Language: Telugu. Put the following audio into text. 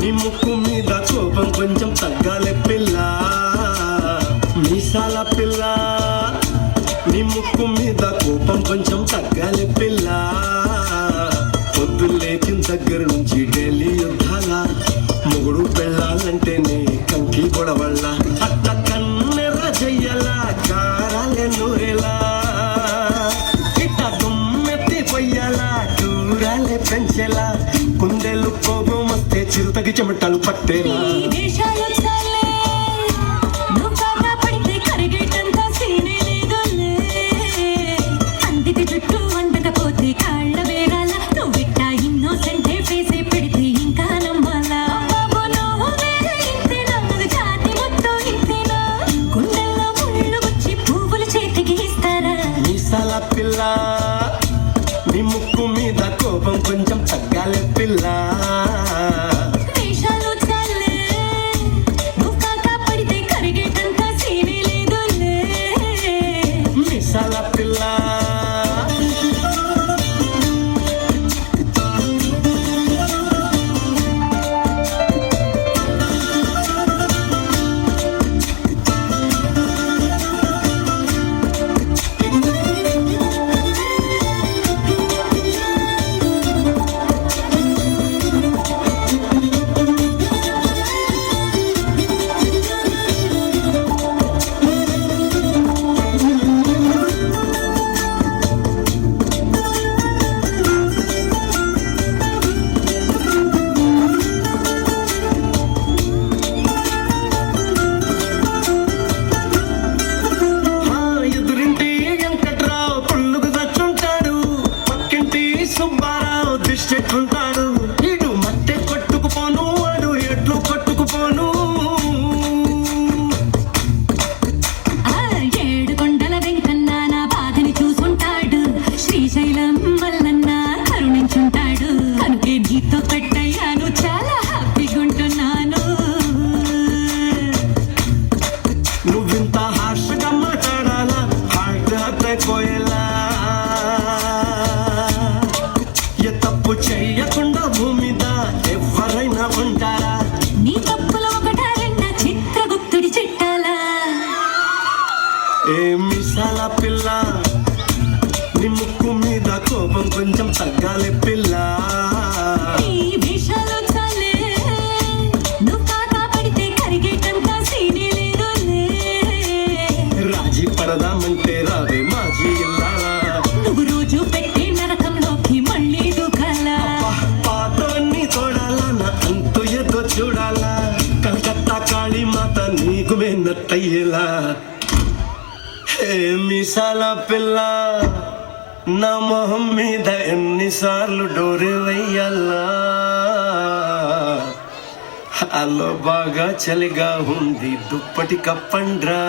నీ ముక్కు మీద కోపం కొంచెం తగ్గాలే పిల్ల మీసాల పిల్ల నీ ముక్కు మీద కోపం కొంచెం తగ్గాలే పిల్ల పొద్దు లేచిన దగ్గర నుంచి డైలీ యుద్ధాల మొగుడు పెళ్ళాలంటేనే కంకి గొడవళ్ళ అట్ట కన్నెర్ర చెయ్యల కారాలే నూరేలా ఇట్ట దుమ్మెత్తి పొయ్యాల దూరాలే పెంచేలా కుందేలు కోపం వస్తే చిరుతకి చెమటలు పట్టేలా పిల్ల నీ ముక్కు మీద కోపం కొంచెం తగ్గాలే పిల్ల మీసాల పిల్ల చెట్లుంటాడు ఇడు మట్టె కొట్టుకుపోను వాడు ఎట్లు కొట్టుకుపోను ఏడు కొండల వెంకన్న నా బాధని చూసుంటాడు శ్రీశైలం వల్లన్న కరుణించుంటాడు కనుకే నీతో కట్టయ్యాను చాలా హ్యాపీగా ఉంటున్నాను నువ్వింత హార్ష్గా మాట్లాడాలా హార్ట్ అయిపోయేలా తప్పు చెయ్యకుండా భూమి మీద ఎవరైనా ఉంటారా నీ తప్పులో ఒకటా రెండా చిత్రగుప్తుడి చిట్టాలా ఏ మిసాల పిల్ల నీ ముక్కు మీద కోపం కొంచెం తగ్గాలే పిల్ల రాజీ పడదామంటే రావే మాజీ ఇల్లాలా నువ్వు రోజు పెట్టి నరకంలోకి మళ్ళీ దూకాలా పాతవన్నీ చూడాలా నా అంతు ఏదో చూడాలా కలకత్తా కాళీ మాత నీకు మేనట్టయ్యేలా హే మీసాల పిల్ల నా మొహం మీద ఎన్నిసార్లు డోరే వెయ్యాలా అలో బాగా చలిగా ఉంది దుప్పటి కప్పండ్రా